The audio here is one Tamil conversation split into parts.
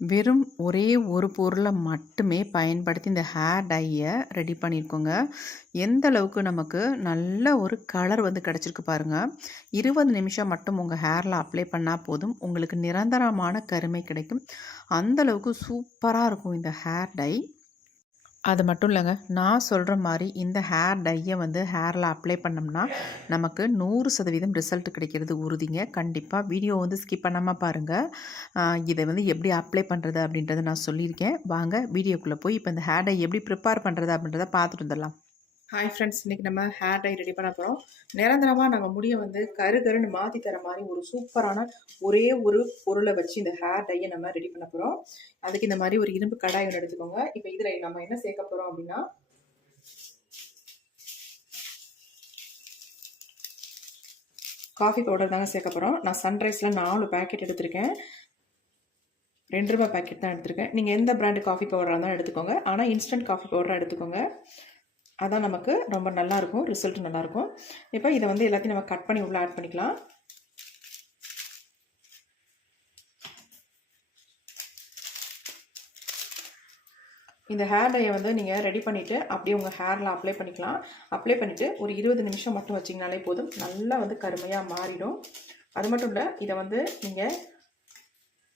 வெறும் ஒரே ஒரு பொருளை மட்டுமே பயன்படுத்தி இந்த ஹேர் டையை ரெடி பண்ணியிருக்கோங்க. எந்த அளவுக்கு நமக்கு நல்ல ஒரு கலர் வந்து கிடச்சிருக்கு பாருங்கள் இருபது நிமிஷம் மட்டும் உங்கள் ஹேரில் அப்ளை பண்ணால் போதும். உங்களுக்கு நிரந்தரமான கருமை கிடைக்கும். அந்தளவுக்கு சூப்பராக இருக்கும் இந்த ஹேர் டை அது மட்டும் இல்லைங்க. நான் சொல்கிற மாதிரி இந்த ஹேர் டையை வந்து ஹேரில் அப்ளை பண்ணோம்னா நமக்கு நூறு சதவீதம் ரிசல்ட் கிடைக்கிறது உறுதிங்க. கண்டிப்பாக வீடியோ வந்து ஸ்கிப் பண்ணாமல் பாருங்கள் இதை வந்து எப்படி அப்ளை பண்ணுறது அப்படின்றத நான் சொல்லியிருக்கேன். வாங்க வீடியோக்குள்ளே போய் இப்போ இந்த ஹேர் டை எப்படி ப்ரிப்பேர் பண்ணுறது அப்படின்றத பார்த்துட்டு வந்துடலாம். ஹாய் ஃப்ரெண்ட்ஸ் இன்றைக்கி நம்ம ஹேர் டை ரெடி பண்ண போகிறோம் நிரந்தரமாக நம்ம முடியை வந்து கரு கருன்னு மாற்றி தர மாதிரி ஒரு சூப்பரான ஒரே ஒரு பொருளை வச்சு இந்த ஹேர் டையை நம்ம ரெடி பண்ண போகிறோம் அதுக்கு இந்த மாதிரி ஒரு இரும்பு கடாய் ஒன்று எடுத்துக்கோங்க. இப்போ இதில் நம்ம என்ன சேர்க்க போகிறோம் அப்படின்னா காஃபி பவுடர் தாங்க சேர்க்க போகிறோம் நான் சன்ரைஸில் நாலு பேக்கெட் எடுத்திருக்கேன். ரெண்டு ரூபாய் பேக்கெட் தான் எடுத்திருக்கேன். நீங்கள் எந்த பிராண்டு காஃபி பவுடராக இருந்தாலும் எடுத்துக்கோங்க. ஆனால் இன்ஸ்டன்ட் காஃபி பவுடராக எடுத்துக்கோங்க. அதான் நமக்கு ரொம்ப நல்லாயிருக்கும் ரிசல்ட் நல்லாயிருக்கும் இப்போ இதை வந்து எல்லாத்தையும் நம்ம கட் பண்ணி உள்ளே ஆட் பண்ணிக்கலாம். இந்த ஹேர் டையை வந்து நீங்கள் ரெடி பண்ணிவிட்டு அப்படியே உங்கள் ஹேரில் அப்ளை பண்ணிக்கலாம். அப்ளை பண்ணிவிட்டு ஒரு இருபது நிமிஷம் மட்டும் வச்சிங்கனாலே போதும். நல்லா வந்து கருமையாக மாறிடும். அது மட்டும் இல்லை இதை வந்து நீங்கள்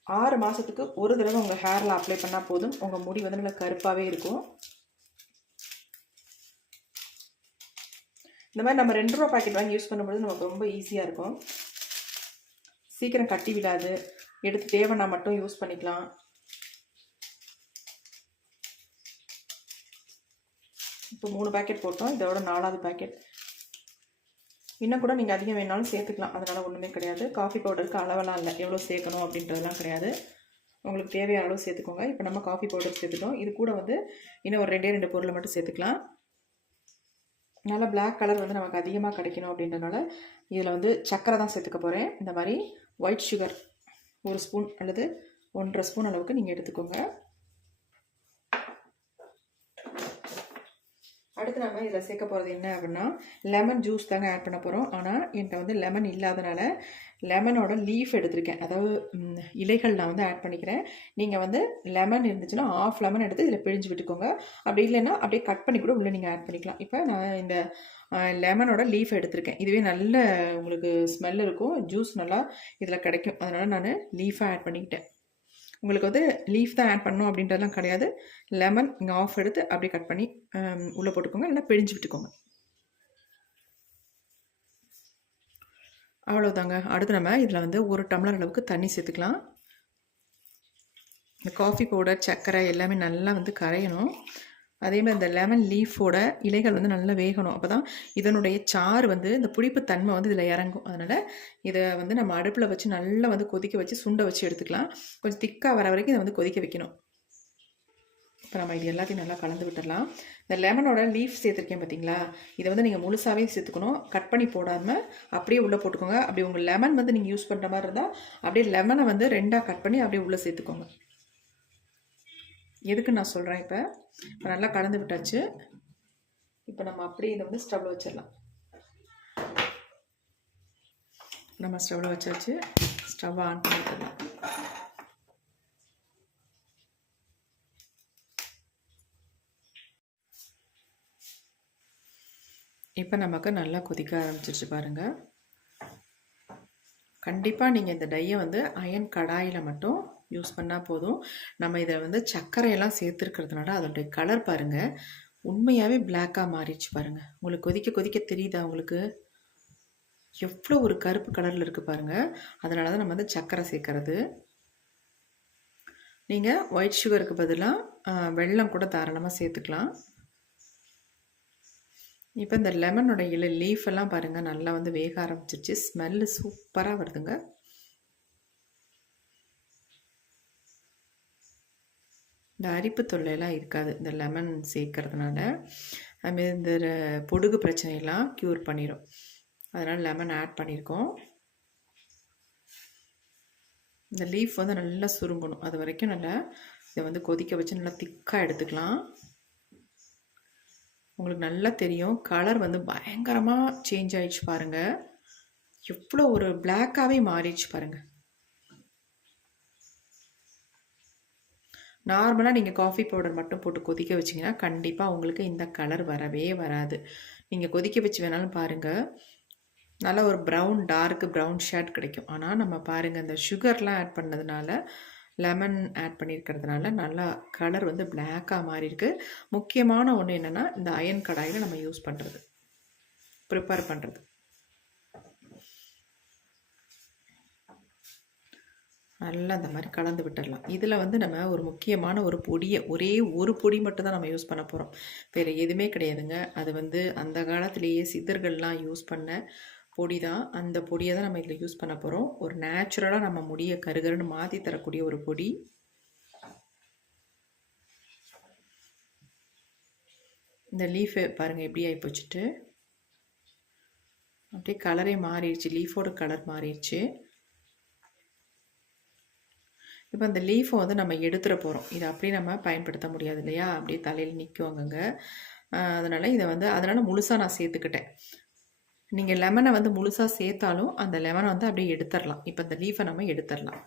ஆறு மாதத்துக்கு ஒரு தடவை உங்கள் ஹேரில் அப்ளை பண்ணால் போதும். உங்கள் முடி வந்து நல்லா கருப்பாகவே இருக்கும். இந்த மாதிரி நம்ம ரெண்டு ரூபா பாக்கெட் வாங்கி யூஸ் பண்ணும்போது நமக்கு ரொம்ப ஈஸியாக இருக்கும். சீக்கிரம் கட்டி விடாது. எடுத்து தேவைன்னா மட்டும் யூஸ் பண்ணிக்கலாம். இப்போ மூணு பேக்கெட் போட்டோம். இதோட நாலாவது பேக்கெட் இன்னும் கூட நீங்கள் அதிகம் வேணாலும் சேர்த்துக்கலாம். அதனால் ஒன்றுமே கிடையாது. காஃபி பவுடருக்கு அளவெல்லாம் இல்லை. எவ்வளோ சேர்க்கணும் அப்படின்றதெல்லாம் கிடையாது. உங்களுக்கு தேவையான அளவு சேர்த்துக்கோங்க. இப்போ நம்ம காஃபி பவுடர் சேர்த்துட்டோம். இது கூட வந்து இன்னும் ஒரு ரெண்டே ரெண்டு பொருளை மட்டும் சேர்த்துக்கலாம். நல்லா பிளாக் கலர் வந்து நமக்கு அதிகமாக கிடைக்கணும் அப்படின்றனால இதில் வந்து சக்கரை தான் சேர்த்துக்க போகிறேன் இந்த மாதிரி ஒயிட் சுகர் ஒரு ஸ்பூன் அல்லது ஒன்றரை ஸ்பூன் அளவுக்கு நீங்கள் எடுத்துக்கோங்க. அடுத்து நம்ம இதில் சேர்க்க போகிறது என்ன அப்படின்னா லெமன் ஜூஸ் தாங்க ஆட் பண்ண போகிறோம் ஆனால் என்கிட்ட வந்து லெமன் இல்லாதனால லெமனோட லீஃப் எடுத்திருக்கேன். அதாவது இலைகள் நான் வந்து ஆட் பண்ணிக்கிறேன். நீங்கள் வந்து லெமன் இருந்துச்சுன்னா ஆஃப் லெமன் எடுத்து இதில் பிழிஞ்சு விட்டுக்கோங்க. அப்படி இல்லைன்னா அப்படியே கட் பண்ணி கூட உள்ளே நீங்கள் ஆட் பண்ணிக்கலாம். இப்போ நான் இந்த லெமனோட லீஃப் எடுத்திருக்கேன். இதுவே நல்ல உங்களுக்கு ஸ்மெல் இருக்கும். ஜூஸ் நல்லா இதில் கிடைக்கும். அதனால் நான் லீஃபாக ஆட் பண்ணிக்கிட்டேன். உங்களுக்கு வந்து லீஃப் தான் ஆட் பண்ணணும் அப்படின்றதெல்லாம் கிடையாது. லெமன் இங்கே ஆஃப் எடுத்து அப்படியே கட் பண்ணி உள்ளே போட்டுக்கோங்க. இல்லைன்னா பிழிஞ்சு விட்டுக்கோங்க. அவ்வளோதாங்க அடுத்து நம்ம இதில் வந்து ஒரு டம்ளர் அளவுக்கு தண்ணி சேர்த்துக்கலாம். இந்த காஃபி பவுடர் சர்க்கரை எல்லாமே நல்லா வந்து கரையணும். அதே மாதிரி இந்த லெமன் லீஃபோட இலைகள் வந்து நல்லா வேகணும். அப்போ தான் இதனுடைய சாறு வந்து இந்த புளிப்பு தன்மை வந்து இதில் இறங்கும். அதனால் இதை வந்து நம்ம அடுப்பில் வச்சு நல்லா வந்து கொதிக்க வச்சு சுண்டை வச்சு எடுத்துக்கலாம். கொஞ்சம் திக்காக வர வரைக்கும் இதை வந்து கொதிக்க வைக்கணும். இப்போ நம்ம இது எல்லாத்தையும் நல்லா கலந்து விட்டுடலாம். இந்த லெமனோட லீஃப் சேர்த்துருக்கேன் பார்த்தீங்களா இதை வந்து நீங்கள் முழுசாகவே சேர்த்துக்கணும். கட் பண்ணி போடாமல் அப்படியே உள்ளே போட்டுக்கோங்க. அப்படி உங்கள் லெமன் வந்து நீங்கள் யூஸ் பண்ணுற மாதிரி இருந்தால் அப்படியே லெமனை வந்து ரெண்டாக கட் பண்ணி அப்படியே உள்ளே சேர்த்துக்கோங்க. எதுக்கு நான் சொல்கிறேன் இப்போ? இப்போ நல்லா கலந்து விட்டாச்சு. இப்போ நம்ம அப்படியே இதை வந்து ஸ்டவ்வில் வச்சிடலாம். நம்ம ஸ்டவ்வில் வச்சாச்சு. ஸ்டவ் ஆன் பண்ணிக்கலாம் இப்போ நமக்கு நல்லா கொதிக்க ஆரம்பிச்சிருச்சு பாருங்கள் கண்டிப்பாக நீங்கள் இந்த டையை வந்து அயன் கடாயில் மட்டும் யூஸ் பண்ணால் போதும். நம்ம இதில் வந்து சர்க்கரையெல்லாம் சேர்த்துருக்கிறதுனால அதோடைய கலர் பாருங்கள் உண்மையாகவே பிளாக்காக மாறிடுச்சு பாருங்கள் உங்களுக்கு கொதிக்க கொதிக்க தெரியுதா உங்களுக்கு? எவ்வளோ ஒரு கருப்பு கலரில் இருக்குது பாருங்கள் அதனால தான் நம்ம வந்து சர்க்கரை சேர்க்கறது. நீங்கள் ஒயிட் சுகருக்கு பதிலாக வெள்ளம் கூட தாராளமாக சேர்த்துக்கலாம். இப்போ இந்த லெமனோட இலை லீஃப் எல்லாம் பாருங்கள் நல்லா வந்து வேக ஆரம்பிச்சிருச்சு. ஸ்மெல்லு சூப்பராக வருதுங்க. இந்த அரிப்பு தொல்லையெல்லாம் இருக்காது. இந்த லெமன் சேர்க்கறதுனால. அதுமாரி இந்த பொடுகு பிரச்சனையெல்லாம் க்யூர் பண்ணிடும் அதனால் லெமன் ஆட் பண்ணியிருக்கோம் இந்த லீஃப் வந்து நல்லா சுருங்கணும். அது வரைக்கும் நல்லா இதை வந்து கொதிக்க வச்சு நல்லா திக்காக எடுத்துக்கலாம். உங்களுக்கு நல்லா தெரியும். கலர் வந்து பயங்கரமாக சேஞ்ச் ஆயிடுச்சு பாருங்கள் எவ்வளோ ஒரு பிளாக்காகவே மாறிடுச்சு பாருங்கள் நார்மலாக நீங்கள் காஃபி பவுடர் மட்டும் போட்டு கொதிக்க வச்சிங்கன்னா கண்டிப்பாக உங்களுக்கு இந்த கலர் வரவே வராது. நீங்கள் கொதிக்க வச்சு வேணாலும் பாருங்கள் நல்ல ஒரு ப்ரௌன் டார்க் ப்ரௌன் ஷேட் கிடைக்கும். ஆனால் நம்ம பாருங்கள் இந்த சுகர்லாம் ஆட் பண்ணதுனால லெமன் ஆட் பண்ணியிருக்கிறதுனால நல்லா கலர் வந்து பிளாக்காக மாறி இருக்குது முக்கியமான ஒன்று என்னென்னா இந்த அயன் கடாயில் நம்ம யூஸ் பண்ணுறது ப்ரிப்பேர் பண்ணுறது நல்லா அந்த மாதிரி கலந்து விட்டுடலாம். இதில் வந்து நம்ம ஒரு முக்கியமான ஒரு பொடியை ஒரே ஒரு பொடி மட்டும் தான் நம்ம யூஸ் பண்ண போகிறோம் வேறு எதுவுமே கிடையாதுங்க. அது வந்து அந்த காலத்திலேயே சித்தர்கள்லாம் யூஸ் பண்ண பொடி தான். அந்த பொடியை தான் நம்ம இதில் யூஸ் பண்ண போகிறோம் ஒரு நேச்சுரலாக நம்ம முடியை கருகருன்னு மாற்றி தரக்கூடிய ஒரு பொடி. இந்த லீஃபு பாருங்கள் எப்படி ஆகி போச்சுட்டு. அப்படியே கலரே மாறிடுச்சு. லீஃபோட கலர் மாறிடுச்சு. இப்போ அந்த லீஃபை வந்து நம்ம எடுத்துகிற போகிறோம் இதை அப்படியே நம்ம பயன்படுத்த முடியாது இல்லையா? அப்படியே தலையில் நிற்குவாங்கங்க அதனால் இதை வந்து அதனால் முழுசாக நான் சேர்த்துக்கிட்டேன். நீங்கள் லெமனை வந்து முழுசாக சேர்த்தாலும் அந்த லெமனை வந்து அப்படியே எடுத்துடலாம். இப்போ அந்த லீஃபை நம்ம எடுத்துடலாம்.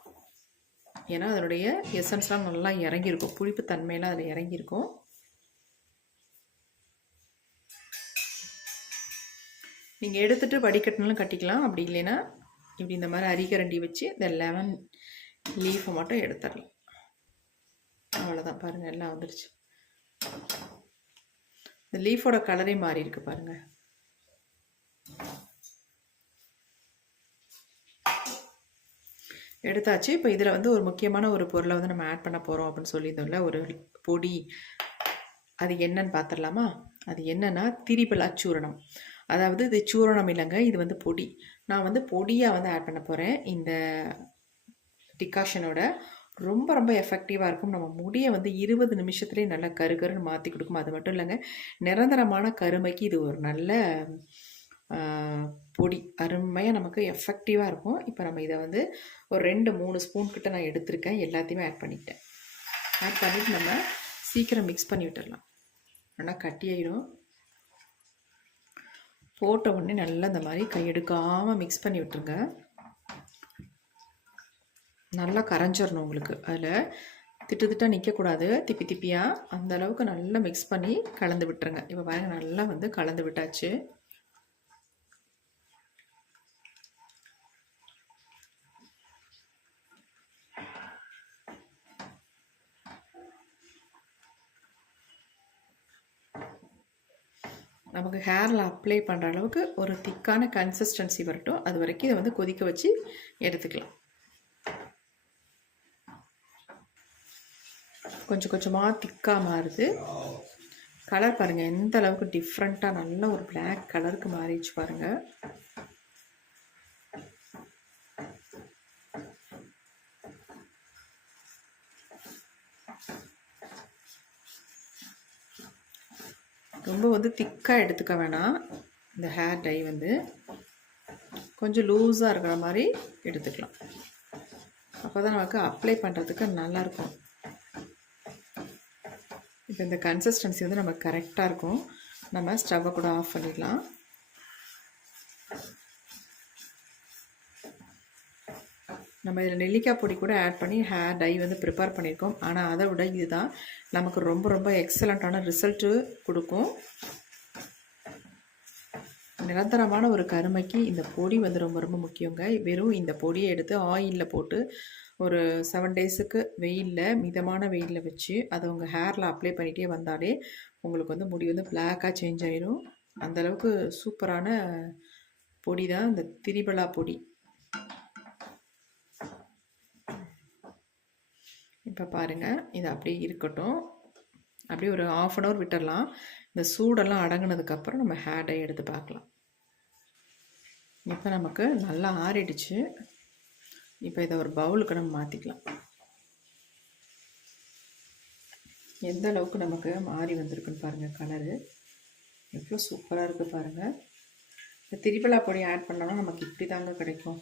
ஏன்னா அதனுடைய எசன்ஸ்லாம் நல்லா இறங்கியிருக்கும். புளிப்பு தன்மையெல்லாம் அதில் இறங்கியிருக்கும். நீங்கள் எடுத்துகிட்டு வடிகட்டினாலும் கட்டிக்கலாம். அப்படி இல்லைன்னா இப்படி இந்த மாதிரி அரிக்கரண்டி வச்சு இந்த லெமன் லீஃபை மட்டும் எடுத்துடலாம். அவ்வளோதான் பாருங்கள் எல்லாம் வந்துருச்சு. இந்த லீஃபோட கலரே மாறி இருக்கு பாருங்கள் எடுத்தாச்சு. இப்போ இதில் வந்து ஒரு முக்கியமான ஒரு பொருளை வந்து நம்ம ஆட் பண்ண போகிறோம் அப்படின்னு சொல்லியிருந்தோம்ல. ஒரு பொடி. அது என்னன்னு பார்த்துடலாமா அது என்னன்னா திரிபல் அச்சூரணம் அதாவது இது சூரணம் இல்லைங்க இது வந்து பொடி. நான் வந்து பொடியாக வந்து ஆட் பண்ண போகிறேன் இந்த டிகாஷனோட ரொம்ப ரொம்ப எஃபெக்டிவாக இருக்கும். நம்ம முடியை வந்து இருபது நிமிஷத்துலேயே நல்லா கரு கருன்னு மாற்றி கொடுக்கும். அது மட்டும் இல்லைங்க நிரந்தரமான கருமைக்கு இது ஒரு நல்ல பொடி. அருமையாக நமக்கு எஃபெக்டிவாக இருக்கும். இப்போ நம்ம இதை வந்து ஒரு ரெண்டு மூணு ஸ்பூன் கிட்ட நான் எடுத்திருக்கேன். எல்லாத்தையுமே ஆட் பண்ணிட்டேன் ஆட் பண்ணிவிட்டு நம்ம சீக்கிரம் மிக்ஸ் பண்ணி விட்டுடலாம். ஆனால் கட்டியாயிடும் போட்ட உடனே நல்லா இந்த மாதிரி கையெடுக்காமல் மிக்ஸ் பண்ணி விட்டுருங்க. நல்லா கரைஞ்சிடணும் உங்களுக்கு. அதில் திட்டு திட்டாக நிற்கக்கூடாது திப்பி திப்பியாக அந்த அளவுக்கு நல்லா மிக்ஸ் பண்ணி கலந்து விட்டுருங்க. இப்போ பாருங்கள் நல்லா வந்து கலந்து விட்டாச்சு. நமக்கு ஹேரில் அப்ளை பண்ணுற அளவுக்கு ஒரு திக்கான கன்சிஸ்டன்சி வரட்டும். அது வரைக்கும் இதை வந்து கொதிக்க வச்சு எடுத்துக்கலாம். கொஞ்சம் கொஞ்சமாக திக்காக மாறுது. கலர் பாருங்கள் எந்த அளவுக்கு டிஃப்ரெண்ட்டாக நல்ல ஒரு பிளாக் கலருக்கு மாறிடுச்சு பாருங்கள் ரொம்ப வந்து திக்காக எடுத்துக்க வேணாம். இந்த ஹேர் டை வந்து. கொஞ்சம் லூஸாக இருக்கிற மாதிரி எடுத்துக்கலாம். அப்போ தான் நமக்கு அப்ளை பண்ணுறதுக்கு நல்லாயிருக்கும் இப்போ இந்த கன்சிஸ்டன்சி வந்து நம்ம கரெக்டாக இருக்கும். நம்ம ஸ்டவ்வை கூட ஆஃப் பண்ணிடலாம். நம்ம இதில் நெல்லிக்காய் பொடி கூட ஆட் பண்ணி ஹேர் டை வந்து ப்ரிப்பேர் பண்ணியிருக்கோம். ஆனால் அதை விட இதுதான் நமக்கு ரொம்ப ரொம்ப எக்ஸலண்ட்டான ரிசல்ட்டு கொடுக்கும். நிரந்தரமான ஒரு கருமைக்கு இந்த பொடி வந்து ரொம்ப ரொம்ப முக்கியங்க. வெறும் இந்த பொடியை எடுத்து ஆயிலில் போட்டு ஒரு செவன் டேஸுக்கு வெயிலில் மிதமான வெயிலில் வச்சு அதை உங்கள் ஹேரில் அப்ளை பண்ணிகிட்டே வந்தாலே உங்களுக்கு வந்து முடி வந்து பிளாக்காக சேஞ்ச் ஆகிடும் அந்தளவுக்கு சூப்பரான பொடி தான் இந்த திரிபலா பொடி. இப்போ பாருங்கள் இது அப்படியே இருக்கட்டும். அப்படியே ஒரு ஆஃப் அன் ஹவர் விட்டுடலாம் இந்த சூடெல்லாம் அடங்கினதுக்கப்புறம் நம்ம ஹேர் டை எடுத்து பார்க்கலாம். இப்போ நமக்கு நல்லா ஆறிடுச்சு. இப்போ இதை ஒரு பவுலுக்கு நம்ம மாற்றிக்கலாம் எந்த அளவுக்கு நமக்கு மாறி வந்திருக்குன்னு பாருங்கள் கலரு எவ்வளோ சூப்பராக இருக்குது பாருங்கள் இந்த திரிபலா பொடி ஆட் பண்ணோன்னா நமக்கு இப்படி தாங்க கிடைக்கும்.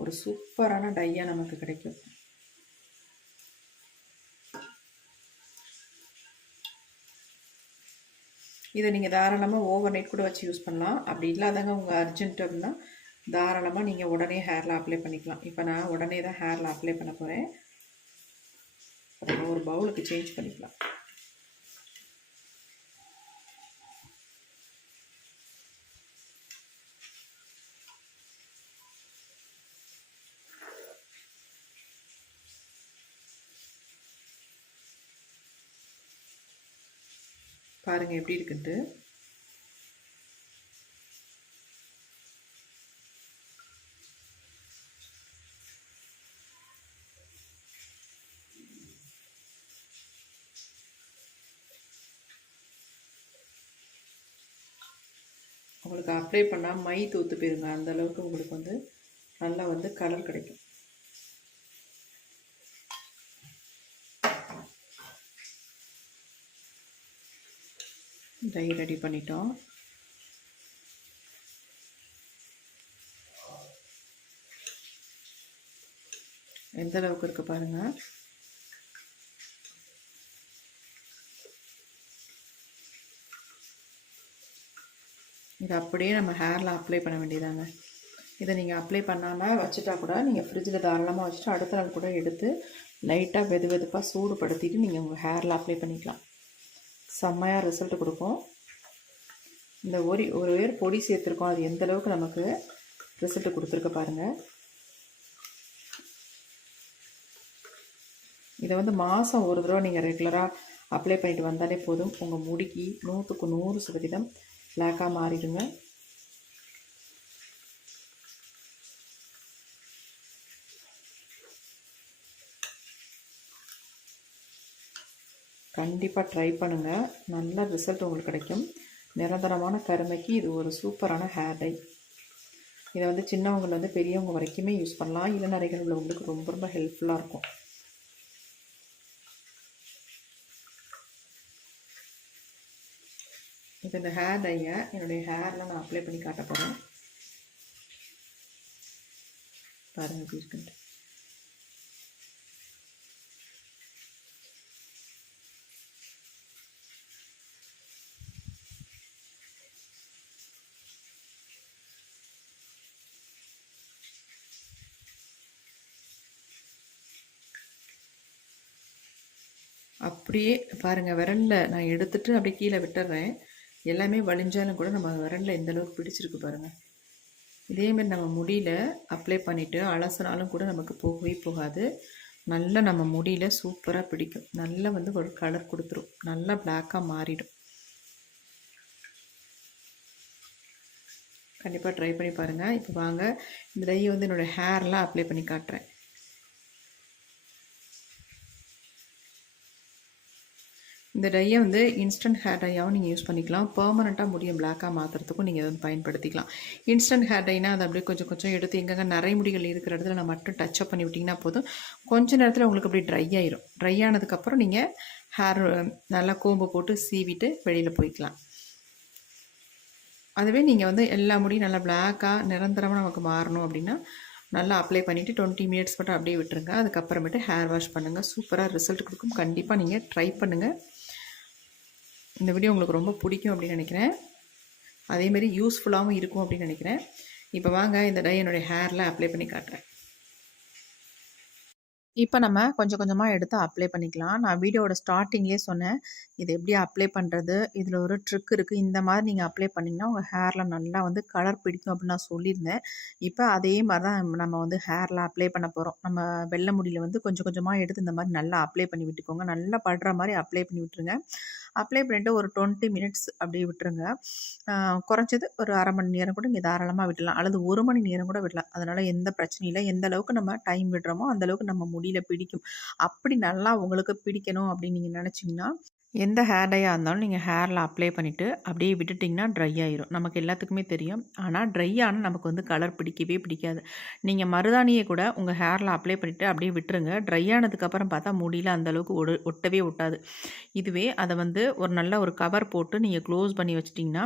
ஒரு சூப்பரான டையாக நமக்கு கிடைக்கும். இதை நீங்கள் தாராளமாக ஓவர் நைட் கூட வச்சு யூஸ் பண்ணலாம். அப்படி இல்லாதவங்க உங்கள் அர்ஜென்ட் அப்படின்னா தாராளமாக நீங்கள் உடனே ஹேரில் அப்ளை பண்ணிக்கலாம். இப்போ நான் உடனே தான் ஹேரில் அப்ளை பண்ண போகிறேன் ஒரு பவுலுக்கு சேஞ்ச் பண்ணிக்கலாம். பாருங்கள் எப்படி இருக்குன்ட்டு. உங்களுக்கு அப்ளை பண்ணால் மை தூத்து போயிருங்க. அந்த அளவுக்கு உங்களுக்கு வந்து நல்லா வந்து கலர் கிடைக்கும். டை ரெடி பண்ணிட்டோம். எந்த அளவுக்கு இருக்குது பாருங்கள் இதை அப்படியே நம்ம ஹேரில் அப்ளை பண்ண வேண்டியதாங்க. இதை நீங்கள் அப்ளை பண்ணாமல் வச்சுட்டா கூட நீங்கள் ஃப்ரிட்ஜில் தாராளமாக வச்சுட்டு அடுத்த நாள் கூட எடுத்து லைட்டாக வெது வெதுப்பாக சூடுபடுத்திட்டு நீங்கள் உங்கள் ஹேரில் அப்ளை பண்ணிக்கலாம். செம்மையாக ரிசல்ட் கொடுக்கும். இந்த ஒரு ஒரு வேர் பொடி சேர்த்துருக்கோம். அது எந்த அளவுக்கு நமக்கு ரிசல்ட் கொடுத்துருக்க பாருங்கள் இதை வந்து மாதம் ஒரு தடவை நீங்கள் ரெகுலராக அப்ளை பண்ணிட்டு வந்தாலே போதும். உங்கள் முடிக்கு நூற்றுக்கு நூறு சதவீதம் பிளாக்காக மாறிடுங்க. கண்டிப்பாக ட்ரை பண்ணுங்கள் நல்ல ரிசல்ட் உங்களுக்கு கிடைக்கும். நிரந்தரமான கருமைக்கு இது ஒரு சூப்பரான ஹேர் டை இதை வந்து சின்னவங்கள்லேருந்து பெரியவங்க வரைக்குமே யூஸ் பண்ணலாம். இளநரைகள் உள்ளவங்களுக்கு ரொம்ப ரொம்ப ஹெல்ப்ஃபுல்லாக இருக்கும். இப்போ இந்த ஹேர் டையை என்னுடைய ஹேரில் நான் அப்ளை பண்ணி காட்ட போகிறேன் பாருங்கள் எப்படி இருக்குன்ட்டு. அப்படியே பாருங்கள் விரலில் நான் எடுத்துட்டு அப்படியே கீழே விட்டுறேன். எல்லாமே வலிஞ்சாலும் கூட நம்ம விரலில் எந்த அளவுக்கு பிடிச்சிருக்கு பாருங்கள் இதேமாரி நம்ம முடியில் அப்ளை பண்ணிவிட்டு அலசினாலும் கூட நமக்கு போகவே போகாது. நல்லா நம்ம முடியில் சூப்பராக பிடிக்கும். நல்லா வந்து ஒரு கலர் கொடுத்துரும். நல்லா பிளாக்காக மாறிடும். கண்டிப்பாக ட்ரை பண்ணி பாருங்கள் இப்போ வாங்க. இந்த டை வந்து என்னோடய ஹேர்லாம் அப்ளை பண்ணி காட்டுறேன். இந்த டையை வந்து இன்ஸ்டன்ட் ஹேர் டையாகவும் நீங்கள் யூஸ் பண்ணிக்கலாம். பர்மனெண்ட்டாக முடியும் பிளாக்காக மாற்றுறதுக்கும் நீங்கள் வந்து பயன்படுத்திக்கலாம். இன்ஸ்டன்ட் ஹேர் டைனா அதை அப்படியே கொஞ்சம் கொஞ்சம் எடுத்து எங்கெங்கே நிறைய முடிகள் இருக்கிற இடத்துல நான் மட்டும் டச்சப் பண்ணி விட்டிங்கன்னா போதும். கொஞ்ச நேரத்தில் உங்களுக்கு அப்படியே ட்ரை ஆயிரும். ட்ரை ஆனதுக்கப்புறம் நீங்கள் ஹேர் நல்லா கோம்பு போட்டு சீவிட்டு வெளியில் போய்க்கலாம். அதுவே நீங்கள் வந்து எல்லா முடியும் நல்லா பிளாக்காக நிரந்தரமாக நமக்கு மாறணும் அப்படின்னா நல்லா அப்ளை பண்ணிவிட்டு டுவெண்ட்டி மினிட்ஸ் மட்டும் அப்படியே விட்டுருங்க. அதுக்கப்புறமேட்டு ஹேர் வாஷ் பண்ணுங்கள் சூப்பராக ரிசல்ட் கொடுக்கும். கண்டிப்பாக நீங்கள் ட்ரை பண்ணுங்கள் இந்த வீடியோ உங்களுக்கு ரொம்ப பிடிக்கும் அப்படின்னு நினைக்கிறேன். அதேமாரி யூஸ்ஃபுல்லாகவும் இருக்கும் அப்படின்னு நினைக்கிறேன். இப்போ வாங்க இந்த டை என்னுடைய ஹேரில் அப்ளை பண்ணி காட்டுறேன். இப்போ நம்ம கொஞ்சம் கொஞ்சமாக எடுத்து அப்ளை பண்ணிக்கலாம். நான் வீடியோவோட ஸ்டார்டிங்லேயே சொன்னேன். இது எப்படி அப்ளை பண்ணுறது இதில் ஒரு ட்ரிக் இருக்குது இந்த மாதிரி நீங்கள் அப்ளை பண்ணிங்கன்னா உங்கள் ஹேரில் நல்லா வந்து கலர் பிடிக்கும் அப்படின்னு நான் சொல்லியிருந்தேன். இப்போ அதே மாதிரி தான் நம்ம வந்து ஹேரில் அப்ளை பண்ண போகிறோம் நம்ம வெள்ளை முடியில் வந்து கொஞ்சம் கொஞ்சமாக எடுத்து இந்த மாதிரி நல்லா அப்ளை பண்ணி விட்டுக்கோங்க. நல்லா படுற மாதிரி அப்ளை பண்ணி விட்டுருங்க. அப்ளை பண்ணிவிட்டு ஒரு டுவெண்ட்டி மினிட்ஸ் அப்படியே விட்டுருங்க. குறைஞ்சது ஒரு அரை மணி நேரம் கூட நீங்கள் தாராளமாக விடலாம் அல்லது ஒரு மணி நேரம் கூட விடலாம். அதனால் எந்த பிரச்சனையும் இல்லை. எந்த அளவுக்கு நம்ம டைம் விடுறோமோ அந்தளவுக்கு நம்ம முடியல பிடிக்கும். அப்படி நல்லா உங்களுக்கு பிடிக்கணும் அப்படின்னு நீங்கள் நினச்சிங்கன்னா எந்த ஹேர் டையாக இருந்தாலும் நீங்கள் ஹேரில் அப்ளை பண்ணிவிட்டு அப்படியே விட்டுட்டிங்கன்னா ட்ரை ஆயிரும். நமக்கு எல்லாத்துக்குமே தெரியும். ஆனால் ட்ரை ஆனால் நமக்கு வந்து கலர் பிடிக்கவே பிடிக்காது. நீங்கள் மருதாணியை கூட உங்கள் ஹேரில் அப்ளை பண்ணிவிட்டு அப்படியே விட்டுருங்க. ட்ரை ஆனதுக்கப்புறம் பார்த்தா முடியல அந்தளவுக்கு ஒடு ஒட்டவே ஒட்டாது. இதுவே அதை வந்து ஒரு நல்ல ஒரு கவர் போட்டு நீங்கள் க்ளோஸ் பண்ணி வச்சிட்டிங்கன்னா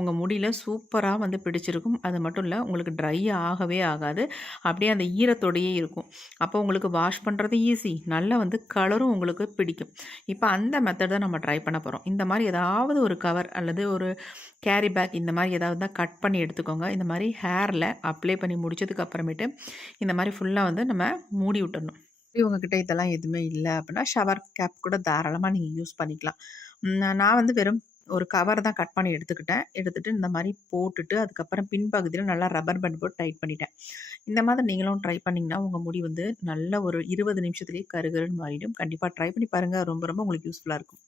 உங்கள் முடியில் சூப்பராக வந்து பிடிச்சிருக்கும். அது மட்டும் இல்லை உங்களுக்கு ட்ரை ஆகவே ஆகாது. அப்படியே அந்த ஈரத்தோடையே இருக்கும். அப்போ உங்களுக்கு வாஷ் பண்ணுறது ஈஸி நல்லா வந்து கலரும் உங்களுக்கு பிடிக்கும். இப்போ அந்த மெத்தட் தான் நம்ம ட்ரை பண்ண போகிறோம் இந்த மாதிரி ஏதாவது ஒரு கவர் அல்லது ஒரு கேரி பேக் இந்த மாதிரி ஏதாவது தான் கட் பண்ணி எடுத்துக்கோங்க. இந்த மாதிரி ஹேரில் அப்ளை பண்ணி முடிச்சதுக்கு அப்புறமேட்டு இந்த மாதிரி ஃபுல்லாக வந்து நம்ம மூடி விட்டுடணும் உங்ககிட்ட இதெல்லாம் எதுவுமே இல்லை அப்படின்னா, ஷவர் கேப் கூட தாராளமாக நீங்கள் யூஸ் பண்ணிக்கலாம். நான் வந்து வெறும் ஒரு கவர் தான் கட் பண்ணி எடுத்துக்கிட்டேன். எடுத்துட்டு இந்த மாதிரி போட்டுட்டு, அதுக்கப்புறம் பின்பகுதியில் நல்லா ரப்பர் பேண்ட் போட்டு டைட் பண்ணிட்டேன். இந்த மாதிரி நீங்களும் ட்ரை பண்ணிங்கன்னா உங்கள் முடி வந்து நல்ல ஒரு இருபது நிமிஷத்துலேயே கருகருன்னு மாறிடும். கண்டிப்பாக ட்ரை பண்ணி பாருங்கள் ரொம்ப ரொம்ப உங்களுக்கு யூஸ்ஃபுல்லாக இருக்கும்.